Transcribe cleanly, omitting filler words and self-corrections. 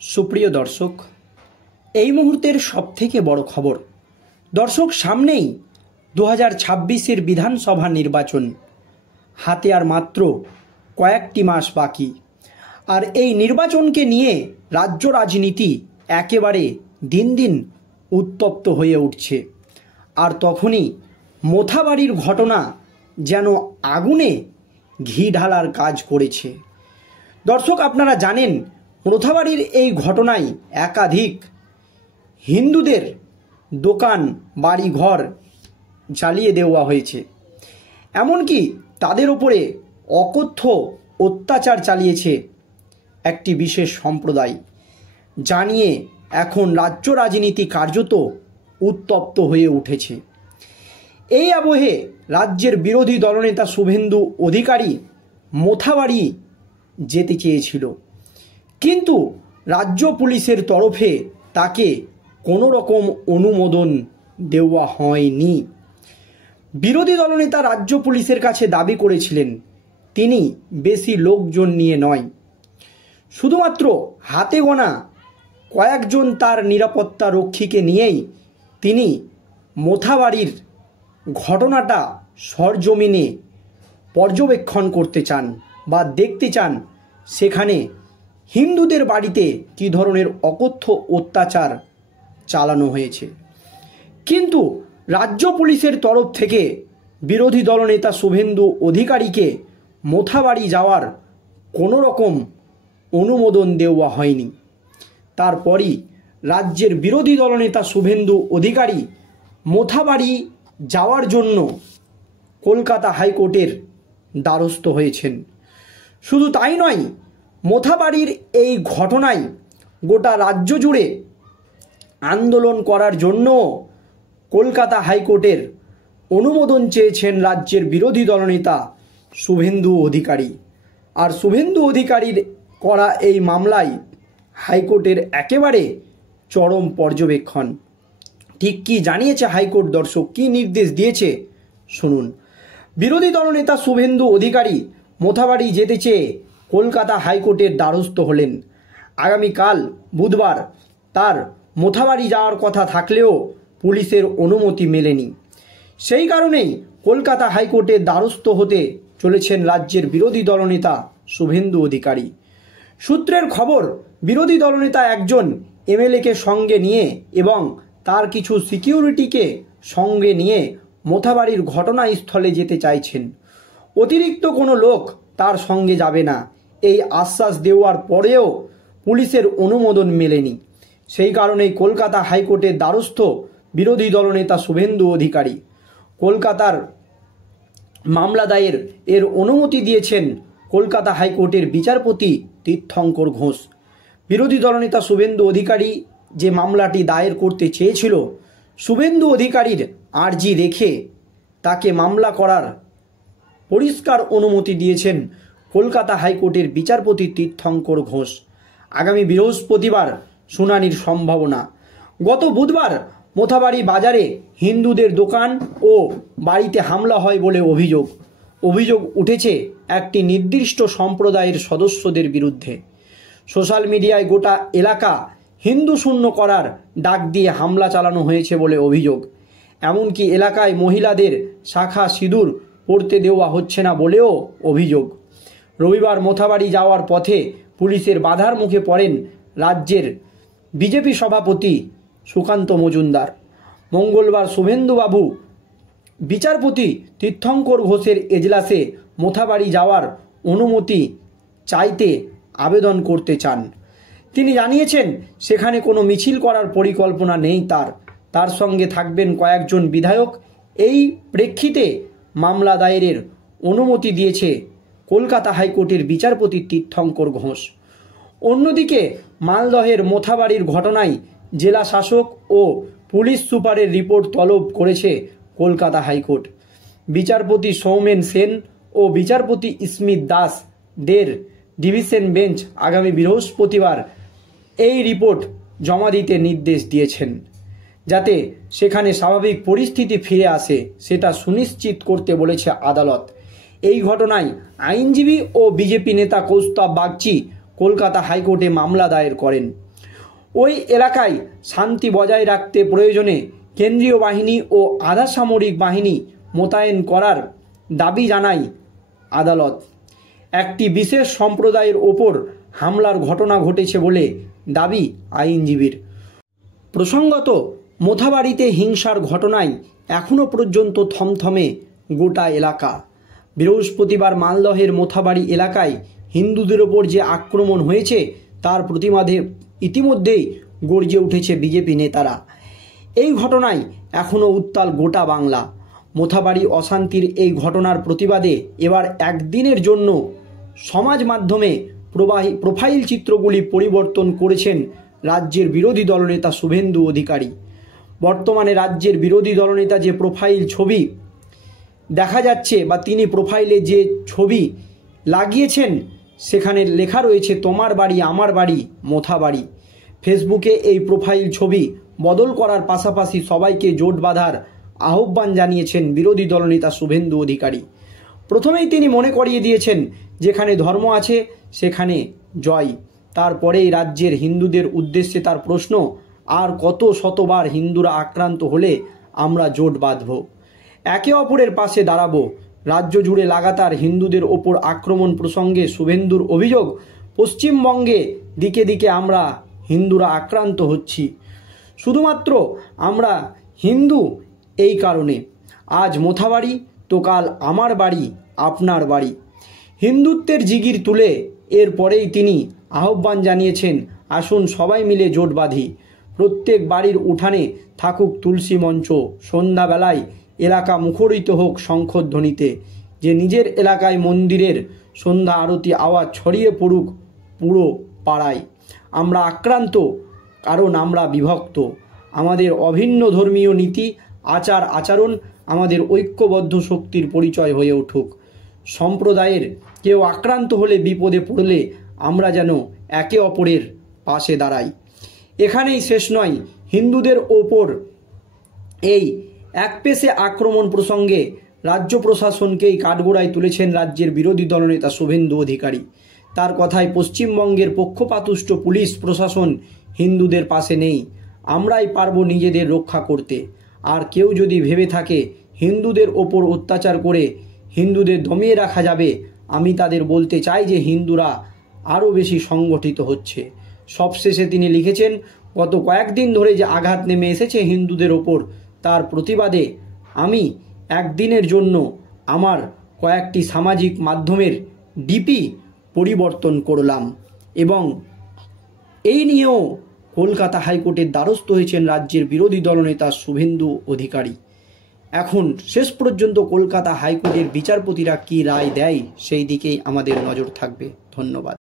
সুপ্রিয় দর্শক, এই মুহূর্তের সবথেকে বড় খবর। দর্শক, সামনেই 2026-এর বিধানসভা নির্বাচন, হাতে আর মাত্র কয়েকটি মাস বাকি। আর এই নির্বাচনকে নিয়ে রাজ্য রাজনীতি একেবারে দিন দিন উত্তপ্ত হয়ে উঠছে। আর তখনই মোথাবাড়ির ঘটনা যেন আগুনে ঘি ঢালার কাজ করেছে। দর্শক, আপনারা জানেন মোথাবাড়ির এই ঘটনায় একাধিক হিন্দুদের দোকান বাড়িঘর জ্বালিয়ে দেওয়া হয়েছে। এমনকি তাদের উপরে অকথ্য অত্যাচার চালিয়েছে একটি বিশেষ সম্প্রদায়, জানিয়ে এখন রাজ্য রাজনীতি কার্যত উত্তপ্ত হয়ে উঠেছে। এই আবহে রাজ্যের বিরোধী দলনেতা শুভেন্দু অধিকারী মোথাবাড়ি যেতে চেয়েছিল, কিন্তু রাজ্য পুলিশের তরফে তাকে কোনো রকম অনুমোদন দেওয়া হয়নি। বিরোধী দলনেতা রাজ্য পুলিশের কাছে দাবি করেছিলেন তিনি বেশি লোকজন নিয়ে নয়, শুধুমাত্র হাতে গোনা কয়েকজন তার নিরাপত্তা রক্ষীকে নিয়েই তিনি মোথাবাড়ির ঘটনাটা সরজমিনে পর্যবেক্ষণ করতে চান বা দেখতে চান সেখানে হিন্দুদের বাড়িতে কী ধরনের অকথ্য অত্যাচার চালানো হয়েছে। কিন্তু রাজ্য পুলিশের তরফ থেকে বিরোধী দলনেতা শুভেন্দু অধিকারীকে মোথাবাড়ি যাওয়ার কোনো রকম অনুমোদন দেওয়া হয়নি। তারপরই রাজ্যের বিরোধী দলনেতা শুভেন্দু অধিকারী মোথাবাড়ি যাওয়ার জন্য কলকাতা হাইকোর্টের দ্বারস্থ হয়েছেন। শুধু তাই নয়, মোথাবাড়ির এই ঘটনায় গোটা রাজ্য জুড়ে আন্দোলন করার জন্য কলকাতা হাইকোর্টের অনুমোদন চেয়েছেন রাজ্যের বিরোধী দলনেতা শুভেন্দু অধিকারী। আর শুভেন্দু অধিকারীর করা এই মামলায় হাইকোর্টের একেবারে চরম পর্যবেক্ষণ। ঠিক কী জানিয়েছে হাইকোর্ট, দর্শক, কী নির্দেশ দিয়েছে শুনুন। বিরোধী দলনেতা শুভেন্দু অধিকারী মোথাবাড়ি যেতে চেয়ে কলকাতা হাইকোর্টের দ্বারস্থ হলেন। আগামীকাল বুধবার তার মোথাবাড়ি যাওয়ার কথা থাকলেও পুলিশের অনুমতি মেলেনি। সেই কারণেই কলকাতা হাইকোর্টের দ্বারস্থ হতে চলেছেন রাজ্যের বিরোধী দলনেতা শুভেন্দু অধিকারী। সূত্রের খবর, বিরোধী দলনেতা একজন এমএলএকে সঙ্গে নিয়ে এবং তার কিছু সিকিউরিটিকে সঙ্গে নিয়ে মোথাবাড়ির ঘটনাস্থলে যেতে চাইছেন। অতিরিক্ত কোনো লোক তার সঙ্গে যাবে না, এই আশ্বাস দেওয়ার পরেও পুলিশের অনুমোদন মেলেনি। সেই কারণেই কলকাতা হাইকোর্টের দ্বারস্থ বিরোধী দলনেতা শুভেন্দু অধিকারী। কলকাতার মামলা দায়ের এর অনুমতি দিয়েছেন কলকাতা হাইকোর্টের বিচারপতি তীর্থঙ্কর ঘোষ। বিরোধী দলনেতা শুভেন্দু অধিকারী যে মামলাটি দায়ের করতে চেয়েছিল, শুভেন্দু অধিকারীর আর্জি রেখে তাকে মামলা করার পরিষ্কার অনুমতি দিয়েছেন কলকাতা হাইকোর্টের বিচারপতি তীর্থঙ্কর ঘোষ। আগামী বৃহস্পতিবার শুনানির সম্ভাবনা। গত বুধবার মোথাবাড়ি বাজারে হিন্দুদের দোকান ও বাড়িতে হামলা হয় বলে অভিযোগ উঠেছে একটি নির্দিষ্ট সম্প্রদায়ের সদস্যদের বিরুদ্ধে। সোশ্যাল মিডিয়ায় গোটা এলাকা হিন্দু শূন্য করার ডাক দিয়ে হামলা চালানো হয়েছে বলে অভিযোগ। এমনকি এলাকায় মহিলাদের শাখা সিঁদুর পরতে দেওয়া হচ্ছে না বলেও অভিযোগ। রবিবার মোথাবাড়ি যাওয়ার পথে পুলিশের বাধার মুখে পড়েন রাজ্যের বিজেপি সভাপতি সুকান্ত মজুমদার। মঙ্গলবার শুভেন্দুবাবু বিচারপতি তীর্থঙ্কর ঘোষের এজলাসে মোথাবাড়ি যাওয়ার অনুমতি চাইতে আবেদন করতে চান। তিনি জানিয়েছেন সেখানে কোনো মিছিল করার পরিকল্পনা নেই তার সঙ্গে থাকবেন কয়েকজন বিধায়ক। এই প্রেক্ষিতে মামলা দায়েরের অনুমতি দিয়েছে কলকাতা হাইকোর্টের বিচারপতি তীর্থঙ্কর ঘোষ। অন্যদিকে মালদহের মোথাবাড়ির ঘটনায় জেলা শাসক ও পুলিশ সুপারের রিপোর্ট তলব করেছে কলকাতা হাইকোর্ট। বিচারপতি সৌমেন সেন ও বিচারপতি স্মিত দাস দের ডিভিশন বেঞ্চ আগামী বৃহস্পতিবার এই রিপোর্ট জমা দিতে নির্দেশ দিয়েছেন, যাতে সেখানে স্বাভাবিক পরিস্থিতি ফিরে আসে সেটা সুনিশ্চিত করতে বলেছে আদালত। এই ঘটনায় আইনজীবী ও বিজেপি নেতা কৌস্তব বাগচি কলকাতা হাইকোর্টে মামলা দায়ের করেন। ওই এলাকায় শান্তি বজায় রাখতে প্রয়োজনে কেন্দ্রীয় বাহিনী ও আধা সামরিক বাহিনী মোতায়েন করার দাবি জানায় আদালত। একটি বিশেষ সম্প্রদায়ের ওপর হামলার ঘটনা ঘটেছে বলে দাবি আইনজীবীর। প্রসঙ্গত, মোথাবাড়িতে হিংসার ঘটনায় এখনও পর্যন্ত থমথমে গোটা এলাকা। বৃহস্পতিবার মালদহের মোথাবাড়ি এলাকায় হিন্দুদের ওপর যে আক্রমণ হয়েছে তার প্রতিবাদে ইতিমধ্যেই গর্জে উঠেছে বিজেপি নেতারা। এই ঘটনায় এখনও উত্তাল গোটা বাংলা। মোথাবাড়ি অশান্তির এই ঘটনার প্রতিবাদে এবার একদিনের জন্য সমাজ মাধ্যমে প্রোফাইল চিত্রগুলি পরিবর্তন করেছেন রাজ্যের বিরোধী দলনেতা শুভেন্দু অধিকারী। বর্তমানে রাজ্যের বিরোধী দলনেতা যে প্রোফাইল ছবি দেখা যাচ্ছে বা তিনি প্রোফাইলে যে ছবি লাগিয়েছেন সেখানে লেখা রয়েছে তোমার বাড়ি আমার বাড়ি মোথাবাড়ি। ফেসবুকে এই প্রোফাইল ছবি বদল করার পাশাপাশি সবাইকে জোট বাঁধার আহ্বান জানিয়েছেন বিরোধী দলনেতা শুভেন্দু অধিকারী। প্রথমেই তিনি মনে করিয়ে দিয়েছেন যেখানে ধর্ম আছে সেখানে জয়। তারপরেই রাজ্যের হিন্দুদের উদ্দেশ্যে তার প্রশ্ন, আর কত শতবার হিন্দুরা আক্রান্ত হলে আমরা জোট বাঁধব, একে অপরের পাশে দাঁড়াবো। রাজ্য জুড়ে লাগাতার হিন্দুদের ওপর আক্রমণ প্রসঙ্গে শুভেন্দুর অভিযোগ, পশ্চিমবঙ্গে দিকে দিকে আমরা হিন্দুরা আক্রান্ত হচ্ছি। শুধুমাত্র আমরা হিন্দু এই কারণে, আজ মোথাবাড়ি তো কাল আমার বাড়ি আপনার বাড়ি। হিন্দুত্বের জিগির তুলে এরপরেই তিনি আহ্বান জানিয়েছেন, আসুন সবাই মিলে জোট বাঁধি। প্রত্যেক বাড়ির উঠানে থাকুক তুলসী মঞ্চ, সন্ধ্যাবেলায় এলাকা মুখরিত হোক শঙ্খধ্বনিতে, যে নিজের এলাকায় মন্দিরের সন্ধ্যা আরতি আওয়াজ ছড়িয়ে পড়ুক পুরো পাড়ায়। আমরা আক্রান্ত কারণ আমরা বিভক্ত। আমাদের অভিন্ন ধর্মীয় নীতি আচার আচরণ আমাদের ঐক্যবদ্ধ শক্তির পরিচয় হয়ে উঠুক। সম্প্রদায়ের কেউ আক্রান্ত হলে, বিপদে পড়লে আমরা যেন একে অপরের পাশে দাঁড়াই। এখানেই শেষ নয়, হিন্দুদের ওপর এই একপেশে আক্রমণ প্রসঙ্গে রাজ্য প্রশাসনকেই কাঠগড়ায় তুলেছেন রাজ্যের বিরোধী দলনেতা শুভেন্দু অধিকারী। তার কথায়, পশ্চিমবঙ্গের পক্ষপাতুষ্ট পুলিশ প্রশাসন হিন্দুদের পাশে নেই, আমরাই পারবো নিজেদের রক্ষা করতে। আর কেউ যদি ভেবে থাকে হিন্দুদের ওপর অত্যাচার করে হিন্দুদের দমিয়ে রাখা যাবে, আমি তাদের বলতে চাই যে হিন্দুরা আরও বেশি সংগঠিত হচ্ছে। সবশেষে তিনি লিখেছেন, গত কয়েকদিন ধরে যে আঘাত নেমে এসেছে হিন্দুদের ওপর, তার প্রতিবাদে আমি একদিনের জন্য আমার কয়েকটি সামাজিক মাধ্যমের ডিপি পরিবর্তন করলাম। এবং এই নিয়েও কলকাতা হাইকোর্টের দ্বারস্থ হয়েছেন রাজ্যের বিরোধী দলনেতা শুভেন্দু অধিকারী। এখন শেষ পর্যন্ত কলকাতা হাইকোর্টের বিচারপতিরা কী রায় দেয় সেই দিকেই আমাদের নজর থাকবে। ধন্যবাদ।